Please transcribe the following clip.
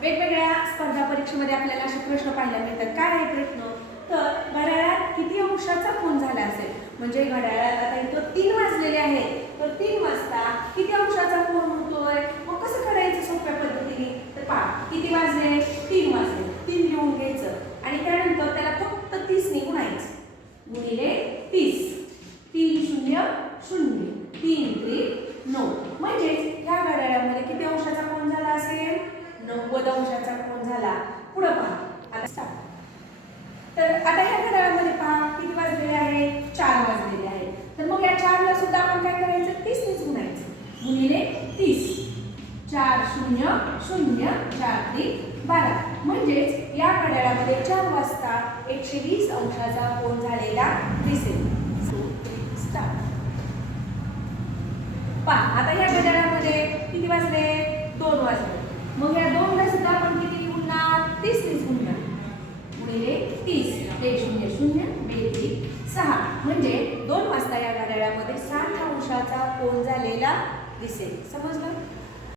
वेगवेगळ्या स्पर्धा परीक्षेमध्ये आपल्याला असे प्रश्न पाहायला मिळतात. काय आहे प्रश्न? तर घड्याळात किती अंशाचा कोण झाला असेल? म्हणजे घड्याळात आता इथं तीन वाजलेले आहेत. तर तीन वाजता किती अंशाचा कोण होतोय? मग कसं करायचं सोप्या पद्धतीने? तर पहा किती वाजले? तीन वाजले. तीन लिहून घ्यायचं. आणि त्यानंतर त्याला फक्त तीसने गुणायचं. गुणिले तीस. तीन शून्य शून्य. तीन त्रिक नऊ. म्हणजेच ह्या घड्याळामध्ये किती अंशाचा कोण झाला असेल नव्वद अंशाचा कोण झाला. पुढं पहा. आता तर आता ह्या घड्याळामध्ये पहा किती वाजलेले आहे? चार वाजलेले आहे. तर मग या चारला सुद्धा आपण काय करायचं? तीसनेच गुणायचं. गुणिले तीस. चार शून्य शून्य चार तीन बारा. म्हणजेच या घड्याळामध्ये चार वाजता एकशे वीस अंशाचा कोण झालेला दिसेल So, start. पहा आता या घड्याळामध्ये किती वाजले दोन वाजले मग या दोनला सुद्धा आपण किती गुणणार तीस तीस गुणणार गुणिले तीस एक शून्य बेरी तीन सहा. म्हणजे दोन वाजता या घड्याळामध्ये साठ अंशाचा कोण झालेला दिसेल. समजलं?